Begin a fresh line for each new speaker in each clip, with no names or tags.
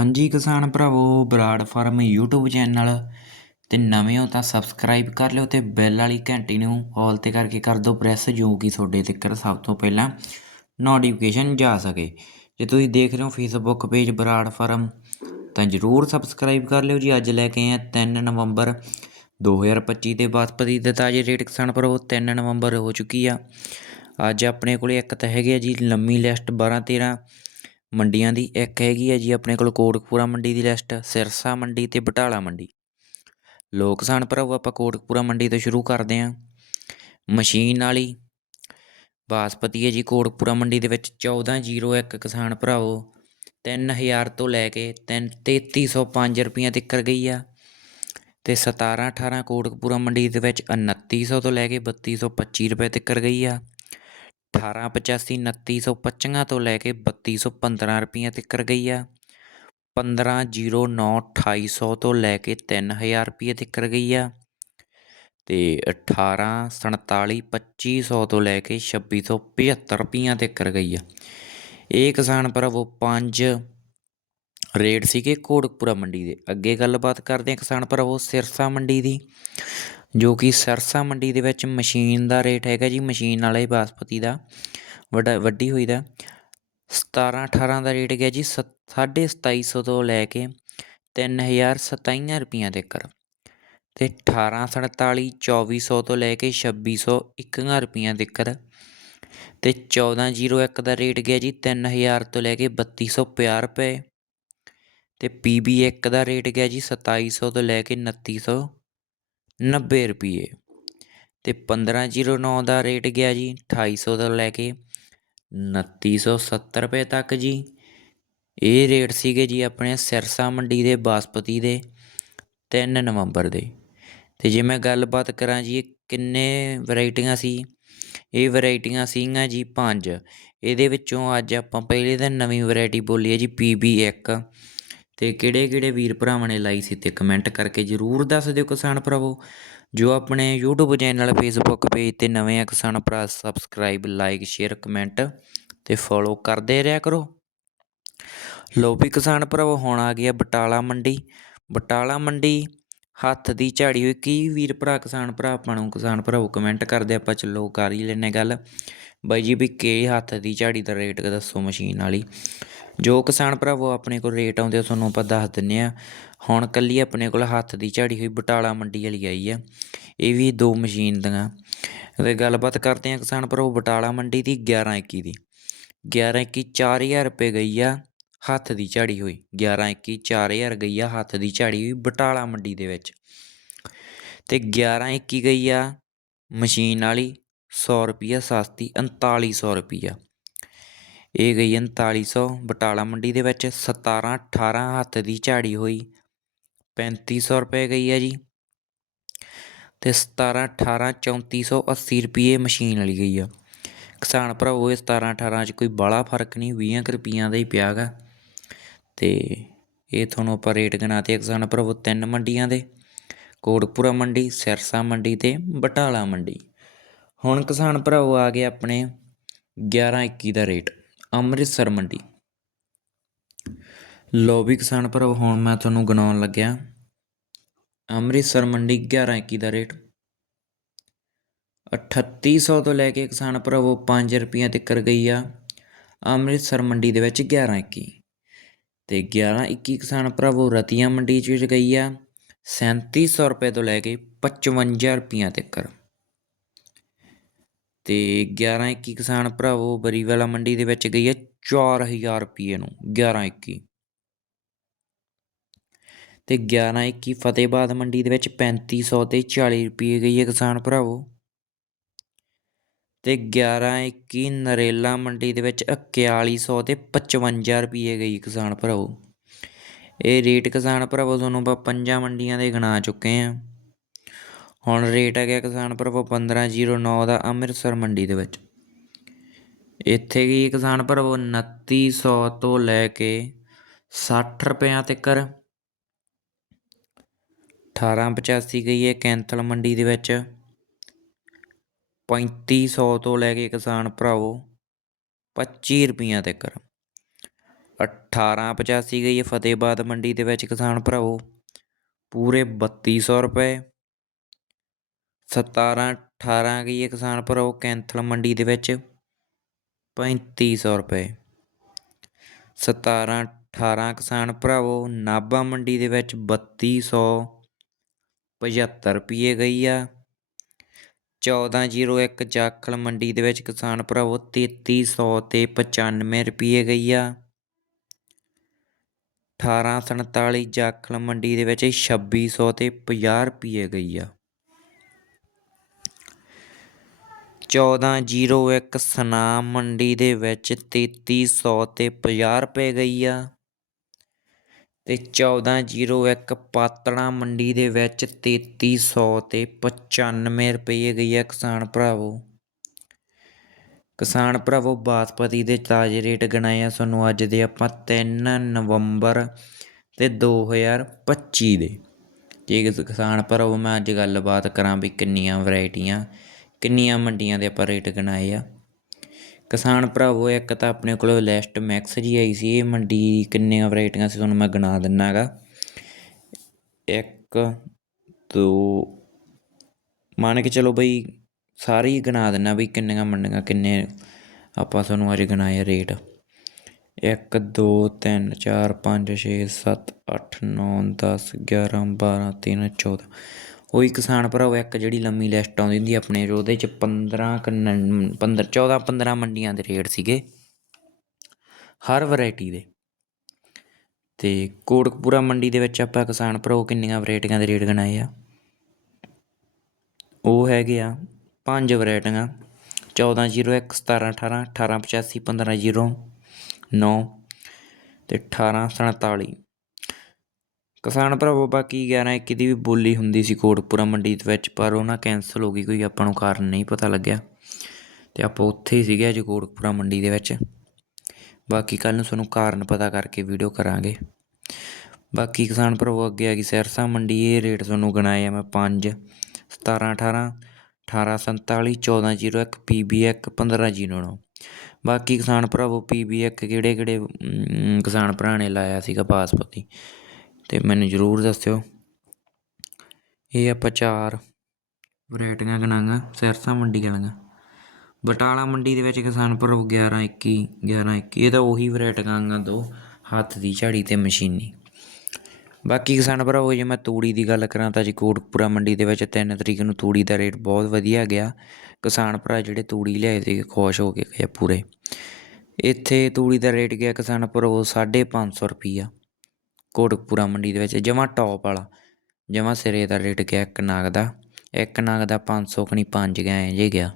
ਹਾਂਜੀ ਕਿਸਾਨ ਭਰਾਵੋ, ਬਰਾੜ ਫਾਰਮ YouTube ਚੈਨਲ ਤੇ ਨਵੇਂ ਹੋ ਤਾਂ ਸਬਸਕ੍ਰਾਈਬ ਕਰ ਲਿਓ ਤੇ ਬੈਲ ਵਾਲੀ ਘੰਟੀ ਨੂੰ ਆਲ ਤੇ ਕਰਕੇ ਕਰ ਦਿਓ ਪ੍ਰੈਸ ਜੋ ਕਿ ਤੁਹਾਡੇ ਤੱਕ ਸਭ ਤੋਂ ਪਹਿਲਾਂ ਨੋਟੀਫਿਕੇਸ਼ਨ ਜਾ ਸਕੇ। ਜੇ ਤੁਸੀਂ ਦੇਖ ਰਹੇ ਹੋ ਫੇਸਬੁੱਕ ਪੇਜ ਬਰਾੜ ਫਾਰਮ ਤਾਂ ਜਰੂਰ ਸਬਸਕ੍ਰਾਈਬ ਕਰ ਲਿਓ ਜੀ। ਅੱਜ ਲੈ ਕੇ ਆਏ 3 ਨਵੰਬਰ 2025 ਦੇ ਬਾਸਪਤੀ ਦੇ ਤਾਜ਼ੇ ਰੇਟ ਕਿਸਾਨ ਭਰਾਵੋ 3 ਨਵੰਬਰ ਹੋ ਚੁੱਕੀ ਆ। ਅੱਜ ਆਪਣੇ ਕੋਲੇ ਇੱਕ ਤਾਂ ਹੈਗੇ ਆ ਜੀ, ਲੰਮੀ ਲਿਸਟ 12 13 ਮੰਡੀਆਂ ਦੀ ਇੱਕ ਹੈਗੀ ਹੈ ਜੀ ਆਪਣੇ ਕੋਲ ਕੋਟਕਪੂਰਾ ਮੰਡੀ ਦੀ ਲਿਸਟ ਸਿਰਸਾ ਮੰਡੀ ਤੇ ਬਟਾਲਾ ਮੰਡੀ। ਲੋਕ ਕਿਸਾਨ ਭਰਾਓ ਆਪਾਂ ਕੋਟਕਪੂਰਾ ਮੰਡੀ ਤੋਂ ਸ਼ੁਰੂ ਕਰਦੇ ਹਾਂ ਮਸ਼ੀਨ ਵਾਲੀ, ਬਾਸਪਤੀ ਹੈ ਜੀ ਕੋਟਕਪੂਰਾ ਮੰਡੀ ਦੇ ਵਿੱਚ 1401 ਕਿਸਾਨ ਭਰਾਵੋ 3000 ਤੋਂ ਲੈ ਕੇ 3305 ਰੁਪਈਆ ਤੱਕ ਗਈ ਆ। ਤੇ 17 18 ਕੋਟਕਪੂਰਾ ਮੰਡੀ ਦੇ ਵਿੱਚ 2900 ਤੋਂ ਲੈ ਕੇ 3225 ਰੁਪਏ ਤੱਕ ਗਈ ਆ। 1885 2925 ਤੋਂ ਲੈ ਕੇ 3215 ਰੁਪਈਆ ਤੱਕ ਗਈ ਆ। 1509 2800 ਤੋਂ ਲੈ ਕੇ 3000 ਰੁਪਏ ਤੱਕ ਗਈ ਆ। ਅਤੇ ਅਠਾਰਾਂ ਸੰਤਾਲੀ ਪੱਚੀ ਸੌ ਤੋਂ ਲੈ ਕੇ ਛੱਬੀ ਸੌ 2675 ਰੁਪਈਆਂ ਤੱਕ ਗਈ ਆ। ਇਹ ਕਿਸਾਨ ਭਰਾਵੋ, ਪੰਜ ਰੇਟ ਸੀਗੇ ਕੋੜਕਪੁਰਾ ਮੰਡੀ ਦੇ। ਅੱਗੇ ਗੱਲਬਾਤ ਕਰਦੇ ਹਾਂ ਕਿਸਾਨ ਭਰਾਵੋ, ਸਿਰਸਾ ਮੰਡੀ ਦੀ। ਜੋ ਕਿ ਸਰਸਾ ਮੰਡੀ ਦੇ ਵਿੱਚ ਮਸ਼ੀਨ ਦਾ ਰੇਟ ਹੈਗਾ ਜੀ, ਮਸ਼ੀਨ ਵਾਲੇ ਬਾਸਪਤੀ ਦਾ, ਵੱਡਾ, ਵੱਡੀ ਹੋਈ ਦਾ। 17 18 ਦਾ ਰੇਟ ਗਿਆ ਜੀ 2750 ਤੋਂ ਲੈ ਕੇ 3027 ਰੁਪਈਆ ਤੱਕ। ਤੇ 18 47 2400 ਤੋਂ ਲੈ ਕੇ 2601 ਰੁਪਈਆ ਤੱਕ ਤੇ 1401 ਦਾ ਰੇਟ ਗਿਆ ਜੀ 3000 ਤੋਂ ਲੈ ਕੇ 3250 ਰੁਪਏ। ਤੇ PB1 ਦਾ ਰੇਟ ਗਿਆ ਜੀ 2700 ਤੋਂ ਲੈ ਕੇ 2990 ਰੁਪਏ ਤੇ 1509 ਦਾ ਰੇਟ ਗਿਆ ਜੀ 2800 ਤੋਂ ਲੈ ਕੇ 2970 ਰੁਪਏ ਤੱਕ ਜੀ। ਇਹ ਰੇਟ ਸੀਗੇ ਜੀ ਆਪਣੇ ਸਿਰਸਾ ਮੰਡੀ ਦੇ, ਬਾਸਪਤੀ ਦੇ 3 ਨਵੰਬਰ ਦੇ। ਤੇ ਜੇ ਮੈਂ ਗੱਲਬਾਤ ਕਰਾਂ ਜੀ ਕਿੰਨੇ ਵੈਰਾਈਟੀਆਂ ਸੀ? ਇਹ ਵੈਰਾਈਟੀਆਂ ਸੀਗੀਆਂ ਜੀ ਪੰਜ। ਇਹਦੇ ਵਿੱਚੋਂ ਅੱਜ ਆਪਾਂ ਪਹਿਲੇ ਦਿਨ ਨਵੀਂ ਵੈਰਾਈਟੀ ਬੋਲੀ ਹੈ ਜੀ PB1 ਤੇ ਕਿਹੜੇ ਕਿਹੜੇ ਵੀਰ ਭਰਾਵਾਂ ਨੇ ਲਾਈ ਸੀ ਤੇ ਕਮੈਂਟ ਕਰਕੇ ਜਰੂਰ ਦੱਸ ਦਿਓ ਕਿਸਾਨ ਭਰਾਵੋ। ਜੋ ਆਪਣੇ YouTube ਚੈਨਲ Facebook ਪੇਜ ਤੇ ਨਵੇਂ ਆ ਕਿਸਾਨ ਭਰਾ ਸਬਸਕ੍ਰਾਈਬ ਲਾਈਕ ਸ਼ੇਅਰ ਕਮੈਂਟ ਤੇ ਫੋਲੋ ਕਰਦੇ ਰਿਹਾ ਕਰੋ। ਲੋ ਵੀ ਕਿਸਾਨ ਭਰਾਵੋ, ਹੁਣ ਆ ਗਿਆ ਬਟਾਲਾ ਮੰਡੀ। ਬਟਾਲਾ ਮੰਡੀ ਹੱਥ ਦੀ ਝਾੜੀ ਹੋਈ। ਕੀ ਵੀਰ ਭਰਾ, ਕਿਸਾਨ ਭਰਾ ਆਪਾਂ ਨੂੰ? ਕਿਸਾਨ ਭਰਾਵੋ ਕਮੈਂਟ ਕਰਦੇ ਆਪਾਂ, ਚਲੋ ਕਰ ਹੀ ਲੈਨੇ ਗੱਲ। ਬਾਈ ਜੀ ਵੀ ਕਿਹੜੇ ਹੱਥ ਦੀ ਝਾੜੀ ਦਾ ਰੇਟ ਦੱਸੋ ਮਸ਼ੀਨ ਵਾਲੀ। ਜੋ ਕਿਸਾਨ ਭਰਾਵੋ ਆਪਣੇ ਕੋਲ ਰੇਟ ਆਉਂਦੇ ਤੁਹਾਨੂੰ ਆਪਾਂ ਦੱਸ ਦਿੰਨੇ ਆ। ਹੁਣ ਕੱਲੀ ਆਪਣੇ ਕੋਲ ਹੱਥ ਦੀ ਝਾੜੀ ਹੋਈ, ਬਟਾਲਾ ਮੰਡੀ ਵਾਲੀ ਆਈ ਆ। ਇਹ ਵੀ ਦੋ ਮਸ਼ੀਨ ਦੀਆਂ। ਤੇ ਗੱਲਬਾਤ ਕਰਦੇ ਆ ਕਿਸਾਨ ਭਰਾਵੋ, ਬਟਾਲਾ ਮੰਡੀ ਦੀ 1121 ਦੀ। 1121 4000 ਰੁਪਏ ਗਈ ਆ ਹੱਥ ਦੀ ਝਾੜੀ ਹੋਈ। 1121 4000 ਗਈ ਆ ਹੱਥ ਦੀ ਝਾੜੀ ਹੋਈ ਬਟਾਲਾ ਮੰਡੀ ਦੇ ਵਿੱਚ। ਤੇ 1121 ਗਈ ਆ ਮਸ਼ੀਨ ਵਾਲੀ 100 ਰੁਪਿਆ ਸਸਤੀ 3900 ਰੁਪਿਆ ਇਹ ਗਈ 3900 ਬਟਾਲਾ ਮੰਡੀ ਦੇ ਵਿੱਚ 17 18 ਹੱਥ ਦੀ ਝਾੜੀ ਹੋਈ। 3500 ਰੁਪਏ ਗਈ ਹੈ ਜੀ। ਤੇ 17 18 3480 ਰੁਪਏ ਮਸ਼ੀਨ ਵਾਲੀ ਗਈ ਆ। ਕਿਸਾਨ ਭਰਾਵੋ, ਇਹ 17 18 ਚ ਕੋਈ ਬਾਲਾ ਫ਼ਰਕ ਨਹੀਂ 20 ਰੁਪਈਆਂ ਦਾ ਹੀ ਪਿਆਗਾ ਤੇ ਇਹ ਤੁਹਾਨੂੰ ਆਪਾਂ ਰੇਟ ਗਿਣਾਤੇ ਕਿਸਾਨ ਭਰਾਵੋ, ਤਿੰਨ ਮੰਡੀਆਂ ਦੇ। ਕੋਟਪੁਰਾ ਮੰਡੀ, ਸਿਰਸਾ ਮੰਡੀ ਤੇ ਬਟਾਲਾ ਮੰਡੀ। ਹੁਣ ਕਿਸਾਨ ਭਰਾਵੋ ਆ ਗਏ ਆਪਣੇ 11 21 ਦਾ ਰੇਟ। ਅੰਮ੍ਰਿਤਸਰ ਮੰਡੀ। ਲੋ ਵੀ ਕਿਸਾਨ ਭਰਾਵੋ, ਹੁਣ ਮੈਂ ਤੁਹਾਨੂੰ ਗਣਾਉਣ ਲੱਗਿਆ। ਅੰਮ੍ਰਿਤਸਰ ਮੰਡੀ 11 21 ਦਾ ਰੇਟ। 3800 ਤੋਂ ਲੈ ਕੇ ਕਿਸਾਨ ਭਰਾਵੋ 5 ਰੁਪਈਆ ਤੱਕ ਗਈ ਆ। ਅੰਮ੍ਰਿਤਸਰ ਮੰਡੀ ਦੇ ਵਿੱਚ 11 21 ਤੇ 11 21 ਕਿਸਾਨ ਭਰਾਵੋ, ਰਤੀਆਂ ਮੰਡੀ ਚ ਗਈ ਆ। 3700 ਰੁਪਏ ਤੋਂ ਲੈ ਕੇ 55 ਰੁਪਈਆ ਤੱਕ ਤੇ 11 21 ਕਿਸਾਨ ਭਰਾਵੋ, ਬਰੀਵਾਲਾ ਮੰਡੀ ਦੇ ਵਿੱਚ ਗਈ ਹੈ 4000 ਰੁਪਏ ਨੂੰ 11 21 ਤੇ 11 21 ਫਤਿਹਬਾਦ ਮੰਡੀ ਦੇ ਵਿੱਚ 3500 ਤੇ 40 ਰੁਪਏ ਗਈ ਹੈ ਕਿਸਾਨ ਭਰਾਵੋ। ਤੇ 11 21 ਨਰੇਲਾ ਮੰਡੀ ਦੇ ਵਿੱਚ 4100 ਤੇ 55 ਰੁਪਏ ਗਈ ਕਿਸਾਨ ਭਰਾਵੋ। ਇਹ ਰੇਟ ਕਿਸਾਨ ਭਰਾਵੋ, ਤੁਹਾਨੂੰ ਆਪਾਂ ਪੰਜਾਂ ਮੰਡੀਆਂ ਦੇ ਗਿਣਾ ਚੁੱਕੇ ਆਂ ਹੁਣ ਰੇਟ ਆ ਕਿਸਾਨ ਭਰਾਵੋ 1509 ਦਾ ਅੰਮ੍ਰਿਤਸਰ ਮੰਡੀ ਦੇ ਵਿੱਚ। ਇੱਥੇ ਗਈ ਕਿਸਾਨ ਭਰਾਵੋ 2900 ਤੋਂ ਲੈ ਕੇ 60 ਰੁਪਿਆਂ ਤੱਕ 1885 ਗਈ ਹੈ ਕੈਂਥਲ ਮੰਡੀ ਦੇ ਵਿੱਚ। 3500 ਤੋਂ ਲੈ ਕੇ ਕਿਸਾਨ ਭਰਾਵੋ 25 ਰੁਪਈਆਂ ਤੱਕ 1885 ਗਈ ਹੈ ਫਤਿਹਬਾਦ ਮੰਡੀ ਦੇ ਵਿੱਚ ਕਿਸਾਨ ਭਰਾਵੋ ਪੂਰੇ 3200 ਰੁਪਏ 17 18 ਗਈ ਹੈ ਕਿਸਾਨ ਭਰਾਵੋ ਕੈਂਥਲ ਮੰਡੀ ਦੇ ਵਿੱਚ 3500 ਰੁਪਏ। 17 18 ਕਿਸਾਨ ਭਰਾਵੋ ਨਾਭਾ ਮੰਡੀ ਦੇ ਵਿੱਚ 3275 ਰੁਪਏ ਗਈ ਆ। 1401 ਜਾਖਲ ਮੰਡੀ ਦੇ ਵਿੱਚ ਕਿਸਾਨ ਭਰਾਵੋ 3300 ਤੇ 95 ਰੁਪਏ ਗਈ ਆ। 1847 ਜਾਖਲ ਮੰਡੀ ਦੇ ਵਿੱਚ 2600 ਤੇ 50 ਰੁਪਏ ਗਈ ਆ। 1401 ਸਨਾਮ ਮੰਡੀ ਦੇ ਵਿੱਚ ਤੇਤੀ ਸੌ ਤੇ 50 ਰੁਪਏ ਗਈ ਆ। ਤੇ 1401 ਪਾਤੜਾ ਮੰਡੀ ਦੇ ਵਿੱਚ 3300 ਤੇ 95 ਰੁਪਏ ਗਈ ਆ ਕਿਸਾਨ ਭਰਾਵੋ। ਕਿਸਾਨ ਭਰਾਵੋ, ਬਾਸਪਤੀ ਦੇ ਤਾਜ਼ੇ ਰੇਟ ਗਣਾਏ ਆ ਤੁਹਾਨੂੰ ਅੱਜ ਦੇ ਆਪਾਂ 3 ਨਵੰਬਰ ਤੇ 2025 ਦੇ। ਠੀਕ ਹੈ ਕਿਸਾਨ ਭਰਾਵੋ, ਮੈਂ ਅੱਜ ਗੱਲਬਾਤ ਕਰਾਂ ਵੀ ਕਿੰਨੀਆਂ ਵੈਰਾਈਟੀਆਂ ਕਿੰਨੀਆਂ ਮੰਡੀਆਂ ਦੇ ਆਪਾਂ ਰੇਟ ਗਣਾਏ ਆ। ਕਿਸਾਨ ਭਰਾਵੋ, ਇੱਕ ਤਾਂ ਆਪਣੇ ਕੋਲ ਲਿਸਟ ਮੈਕਸ ਜੀ ਆਈ ਸੀ, ਇਹ ਮੰਡੀ ਕਿੰਨੀਆਂ ਵੈਰਾਈਟੀਆਂ ਸੀ ਤੁਹਾਨੂੰ ਮੈਂ ਗਿਣਾ ਦਿੰਨਾ ਹੈਗਾ। ਇੱਕ, ਦੋ, ਮੰਨ ਕੇ ਚਲੋ ਬਈ ਸਾਰੇ ਹੀ ਗਿਣਾ ਦਿੰਨਾ ਵੀ ਕਿੰਨੀਆਂ ਮੰਡੀਆਂ, ਕਿੰਨੇ ਆਪਾਂ ਤੁਹਾਨੂੰ ਅੱਜ ਗਿਣਾਏ ਰੇਟ। 1 2 3 4 5 6 7 8 9 10 11 12 13 14 ਉਹੀ ਕਿਸਾਨ ਭਰਾਓ, ਇੱਕ ਜਿਹੜੀ ਲੰਮੀ ਲਿਸਟ ਆਉਂਦੀ ਹੁੰਦੀ ਆਪਣੇ ਜੋ ਉਹਦੇ ਚ 15 15 14 15 ਮੰਡੀਆਂ ਦੇ ਰੇਟ ਸੀਗੇ। ਹਰ ਵੈਰਾਈਟੀ ਦੇ। ਤੇ ਕੋਟਕਪੂਰਾ ਮੰਡੀ ਦੇ ਵਿੱਚ ਆਪਾਂ ਕਿਸਾਨ ਭਰਾਓ ਕਿੰਨੀਆਂ ਵੈਰਾਈਟੀਆਂ ਦੇ ਰੇਟ ਗਣਾਏ ਆ? ਉਹ ਹੈਗੇ ਆ ਪੰਜ ਵੈਰਾਈਟੀਆਂ 1401 17 18 1885 1509 ਤੇ 1847 ਕਿਸਾਨ ਭਰਾਵੋ, ਬਾਕੀ 11 21 ਦੀ ਵੀ ਬੋਲੀ ਹੁੰਦੀ ਸੀ ਕੋਟਪੁਰਾ ਮੰਡੀ ਦੇ ਵਿੱਚ, ਪਰ ਉਹ ਨਾ ਕੈਂਸਲ ਹੋ ਗਈ, ਕੋਈ ਆਪਾਂ ਨੂੰ ਕਾਰਨ ਨਹੀਂ ਪਤਾ ਲੱਗਿਆ। ਤੇ ਆਪਾਂ ਉੱਥੇ ਹੀ ਸੀਗੇ ਅੱਜ ਕੋਟਪੁਰਾ ਮੰਡੀ ਦੇ ਵਿੱਚ। ਬਾਕੀ ਕੱਲ ਨੂੰ ਤੁਹਾਨੂੰ ਕਾਰਨ ਪਤਾ ਕਰਕੇ ਵੀਡੀਓ ਕਰਾਂਗੇ। ਬਾਕੀ ਕਿਸਾਨ ਭਰਾਵੋ, ਅੱਗੇ ਆ ਗਈ ਸਿਰਸਾ ਮੰਡੀ, ਇਹ ਰੇਟ ਤੁਹਾਨੂੰ ਗਣਾਏ ਆ ਮੈਂ 5 17 18 1847 1401 PB1 1509 ਬਾਕੀ ਕਿਸਾਨ ਭਰਾਵੋ PB1 ਕਿਹੜੇ ਕਿਹੜੇ ਕਿਸਾਨ ਭਰਾ ਨੇ ਲਾਇਆ ਸੀਗਾ ਬਾਸਪਤੀ ਤੇ ਮੈਨੂੰ ਜ਼ਰੂਰ ਦੱਸਿਓ। ਇਹ ਆਪਾਂ ਚਾਰ ਵੈਰਾਈਟੀਆਂ ਗਣਾਂਗਾ ਸਿਰਸਾ ਮੰਡੀ ਗਣਾਂਗਾ ਬਟਾਲਾ ਮੰਡੀ ਦੇ ਵਿੱਚ ਕਿਸਾਨ ਭਰਾਵੋ 11 21 11 21 ਇਹ ਤਾਂ ਉਹੀ ਵੈਰਾਈਟੀਆਂ ਗਾ ਦੋ, ਹੱਥ ਦੀ ਝਾੜੀ ਤੇ ਮਸ਼ੀਨੀ। ਬਾਕੀ ਕਿਸਾਨ ਭਰਾਵੋ, ਜੇ ਮੈਂ ਤੂੜੀ ਦੀ ਗੱਲ ਕਰਾਂ ਤਾਂ ਜੀ ਕੋਟਪੁਰਾ ਮੰਡੀ ਦੇ ਵਿੱਚ 3 ਤਰੀਕ ਨੂੰ ਤੂੜੀ ਦਾ ਰੇਟ ਬਹੁਤ ਵਧੀਆ ਗਿਆ। ਕਿਸਾਨ ਭਰਾ ਜਿਹੜੇ ਤੂੜੀ ਲਿਆਏ ਸੀ, ਖੁਸ਼ ਹੋ ਕੇ ਗਏ ਪੂਰੇ। ਇੱਥੇ ਤੂੜੀ ਦਾ ਰੇਟ ਗਿਆ ਕਿਸਾਨ ਭਰਾਵੋ 550 ਰੁਪਈਆ। ਕੋਟਕਪੂਰਾ ਮੰਡੀ ਦੇ ਵਿੱਚ, ਜਮਾ ਟੌਪ ਵਾਲਾ, ਜਮਾ ਸਿਰੇ ਦਾ ਰੇਟ ਗਿਆ ਇੱਕ ਨਾਗ ਦਾ, ਇੱਕ ਨਾਗ ਦਾ 500 ਕਣੀ 5 ਗਿਆ ਐਂ ਜੇ ਗਿਆ।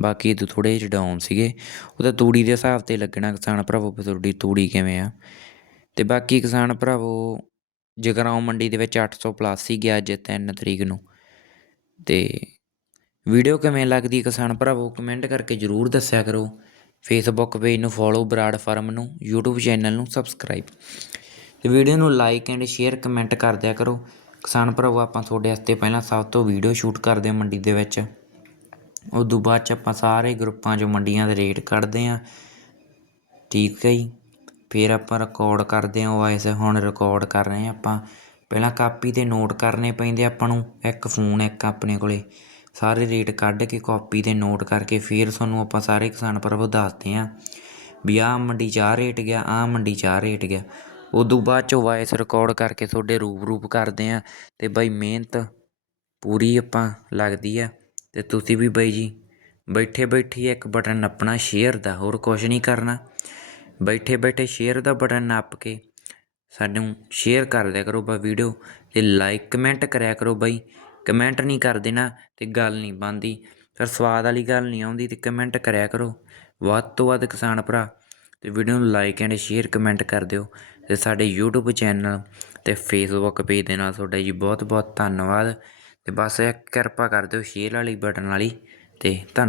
ਬਾਕੀ ਇਹ ਥੋੜੇ ਜਿਹੇ ਡਾਊਨ ਸੀਗੇ। ਉਹ ਤਾਂ ਤੂੜੀ ਦੇ ਹਿਸਾਬ ਤੇ ਲੱਗਣਾ ਕਿਸਾਨ ਭਰਾਵੋ, ਵੀ ਤੁਹਾਡੀ ਤੂੜੀ ਕਿਵੇਂ ਆ। ਤੇ ਬਾਕੀ ਕਿਸਾਨ ਭਰਾਵੋ, ਜਗਰਾਉਂ ਮੰਡੀ ਦੇ ਵਿੱਚ 800 ਪਲੱਸ ਹੀ ਗਿਆ ਅੱਜ 3 ਤਰੀਕ ਨੂੰ। ਤੇ ਵੀਡੀਓ ਕਿਵੇਂ ਲੱਗਦੀ ਕਿਸਾਨ ਭਰਾਵੋ ਕਮੈਂਟ ਕਰਕੇ ਜਰੂਰ ਦੱਸਿਆ ਕਰੋ। ਫੇਸਬੁੱਕ ਪੇਜ ਨੂੰ ਫੋਲੋ ਬਰਾੜ ਫਾਰਮ ਨੂੰ, YouTube ਚੈਨਲ ਨੂੰ ਸਬਸਕ੍ਰਾਈਬ ਤੇ ਵੀਡੀਓ ਨੂੰ ਲਾਈਕ ਐਂਡ ਸ਼ੇਅਰ ਕਮੈਂਟ ਕਰ ਦਿਆ ਕਰੋ। ਕਿਸਾਨ ਭਰਾਵੋ, ਆਪਾਂ ਤੁਹਾਡੇ ਵਾਸਤੇ ਪਹਿਲਾਂ ਸਭ ਤੋਂ ਵੀਡੀਓ ਸ਼ੂਟ ਕਰਦੇ ਹਾਂ ਮੰਡੀ ਦੇ ਵਿੱਚ। ਉਦੋਂ ਬਾਅਦ ਚ ਆਪਾਂ ਸਾਰੇ ਗਰੁੱਪਾਂ 'ਚੋਂ ਮੰਡੀਆਂ ਦੇ ਰੇਟ ਕੱਢਦੇ ਹਾਂ। ਠੀਕ ਹੈ ਜੀ। ਫਿਰ ਆਪਾਂ ਰਿਕਾਰਡ ਕਰਦੇ ਹਾਂ ਵਾਇਸ ਹੁਣ ਰਿਕਾਰਡ ਕਰ ਰਹੇ ਹਾਂ ਆਪਾਂ। ਪਹਿਲਾਂ ਕਾਪੀ ਤੇ ਨੋਟ ਕਰਨੇ ਪੈਂਦੇ ਆਪਾਂ ਨੂੰ, ਇੱਕ ਫੋਨ ਇੱਕ ਆਪਣੇ ਕੋਲੇ। ਸਾਰੇ ਰੇਟ ਕੱਢ ਕੇ ਕਾਪੀ ਤੇ ਨੋਟ ਕਰਕੇ ਫਿਰ ਤੁਹਾਨੂੰ ਆਪਾਂ ਸਾਰੇ ਕਿਸਾਨ ਭਰਾਵੋ ਦੱਸਦੇ ਹਾਂ ਵੀ ਆਹ ਮੰਡੀ 'ਚ ਆਹ ਰੇਟ ਗਿਆ, ਆਹ ਮੰਡੀ 'ਚ ਆਹ ਰੇਟ ਗਿਆ। ਉਦੋਂ ਬਾਅਦ ਚੋਂ ਵਾਇਸ ਰਿਕਾਰਡ ਕਰਕੇ ਤੁਹਾਡੇ ਰੂਪ ਰੂਪ ਕਰਦੇ ਹਾਂ ਅਤੇ ਬਾਈ ਮਿਹਨਤ ਪੂਰੀ ਆਪਾਂ ਲੱਗਦੀ ਆ ਅਤੇ ਤੁਸੀਂ ਵੀ ਬਾਈ ਜੀ ਬੈਠੇ ਬੈਠੇ ਇੱਕ ਬਟਨ ਨੱਪਣਾ ਸ਼ੇਅਰ ਦਾ ਹੋਰ ਕੁਝ ਨਹੀਂ ਕਰਨਾ। ਬੈਠੇ ਬੈਠੇ ਸ਼ੇਅਰ ਦਾ ਬਟਨ ਨੱਪ ਕੇ ਸਾਨੂੰ ਸ਼ੇਅਰ ਕਰ ਦਿਆ ਕਰੋ ਬਾ ਵੀਡੀਓ ਤੇ ਲਾਈਕ ਕਮੈਂਟ ਕਰਿਆ ਕਰੋ ਬਾਈ। ਕਮੈਂਟ ਨਹੀਂ ਕਰ ਦੇਣਾ ਤੇ ਗੱਲ ਨਹੀਂ ਬਣਦੀ। ਫਿਰ ਸਵਾਦ ਵਾਲੀ ਗੱਲ ਨਹੀਂ ਆਉਂਦੀ ਤੇ ਕਮੈਂਟ ਕਰਿਆ ਕਰੋ। ਵੱਧ ਤੋਂ ਵੱਧ ਕਿਸਾਨ ਭਰਾ ਤੇ ਵੀਡੀਓ ਨੂੰ ਲਾਈਕ ਐਂਡ ਸ਼ੇਅਰ ਕਮੈਂਟ ਕਰ ਦਿਓ। ਅਤੇ ਸਾਡੇ ਯੂਟਿਊਬ ਚੈਨਲ ਅਤੇ ਫੇਸਬੁੱਕ ਪੇਜ ਦੇ ਨਾਲ ਤੁਹਾਡਾ ਜੀ ਬਹੁਤ ਬਹੁਤ ਧੰਨਵਾਦ ਅਤੇ ਬਸ ਕਿਰਪਾ ਕਰ ਦਿਓ ਸ਼ੇਅਰ ਵਾਲੀ ਬਟਨ ਵਾਲੀ ਅਤੇ ਧੰਨ